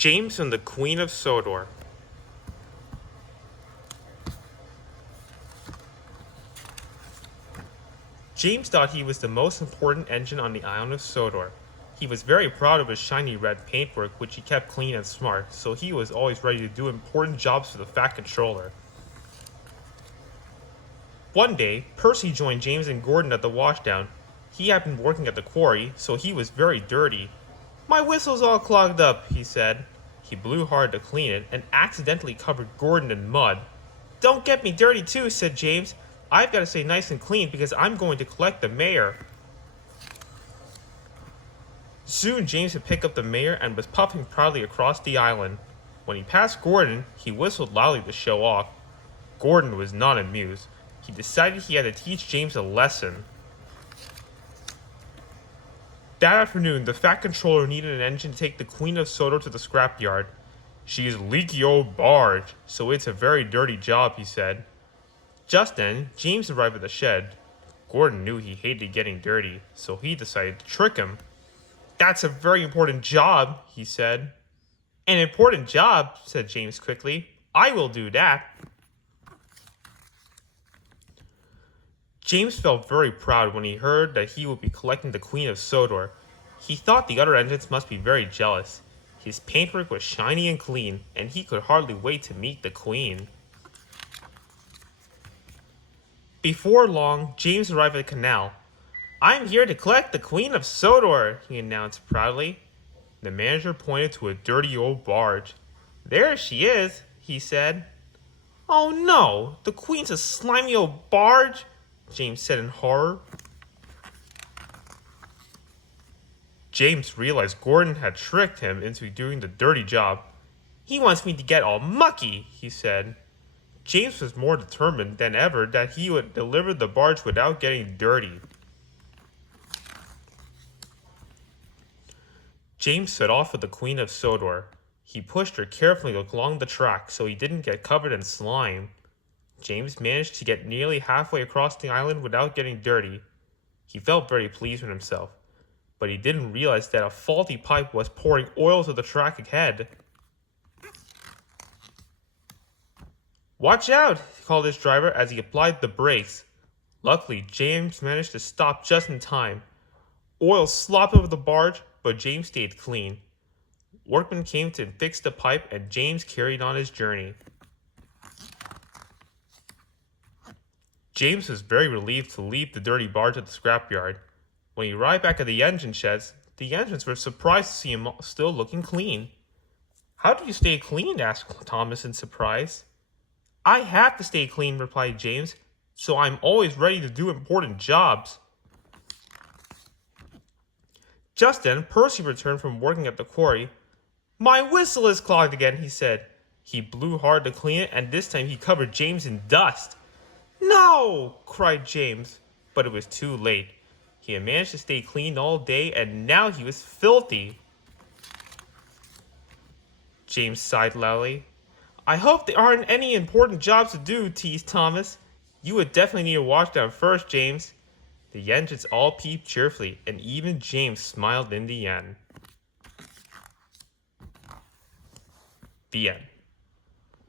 James and the Queen of Sodor. James thought he was the most important engine on the island of Sodor. He was very proud of his shiny red paintwork, which he kept clean and smart, so he was always ready to do important jobs for the Fat Controller. One day, Percy joined James and Gordon at the washdown. He had been working at the quarry, so he was very dirty. "My whistle's all clogged up," he said. He blew hard to clean it and accidentally covered Gordon in mud. "Don't get me dirty too," said James. "I've got to stay nice and clean because I'm going to collect the mayor." Soon James had picked up the mayor and was puffing proudly across the island. When he passed Gordon, he whistled loudly to show off. Gordon was not amused. He decided he had to teach James a lesson. That afternoon, the Fat Controller needed an engine to take the Queen of Sodor to the scrapyard. "She's leaky old barge, so it's a very dirty job," he said. Just then, James arrived at the shed. Gordon knew he hated getting dirty, so he decided to trick him. "That's a very important job," he said. "An important job," said James quickly. "I will do that." James felt very proud when he heard that he would be collecting the Queen of Sodor. He thought the other engines must be very jealous. His paintwork was shiny and clean, and he could hardly wait to meet the Queen. Before long, James arrived at the canal. "I'm here to collect the Queen of Sodor," he announced proudly. The manager pointed to a dirty old barge. "There she is," he said. "Oh no, the Queen's a slimy old barge," James said in horror. James realized Gordon had tricked him into doing the dirty job. "He wants me to get all mucky," he said. James was more determined than ever that he would deliver the barge without getting dirty. James set off with the Queen of Sodor. He pushed her carefully along the track so he didn't get covered in slime. James managed to get nearly halfway across the island without getting dirty. He felt very pleased with himself, but he didn't realize that a faulty pipe was pouring oil to the track ahead. "Watch out," called his driver as he applied the brakes. Luckily, James managed to stop just in time. Oil slopped over the barge, but James stayed clean. Workmen came to fix the pipe, and James carried on his journey. James was very relieved to leave the dirty barge at the scrapyard. When he arrived back at the engine sheds, the engines were surprised to see him still looking clean. "How do you stay clean?" asked Thomas in surprise. "I have to stay clean," replied James, "so I'm always ready to do important jobs." Just then, Percy returned from working at the quarry. "My whistle is clogged again," he said. He blew hard to clean it, and this time he covered James in dust. "No!" cried James, but it was too late. He had managed to stay clean all day, and now he was filthy. James sighed loudly. "I hope there aren't any important jobs to do," teased Thomas. "You would definitely need a washdown first, James." The engines all peeped cheerfully, and even James smiled in the end. The end.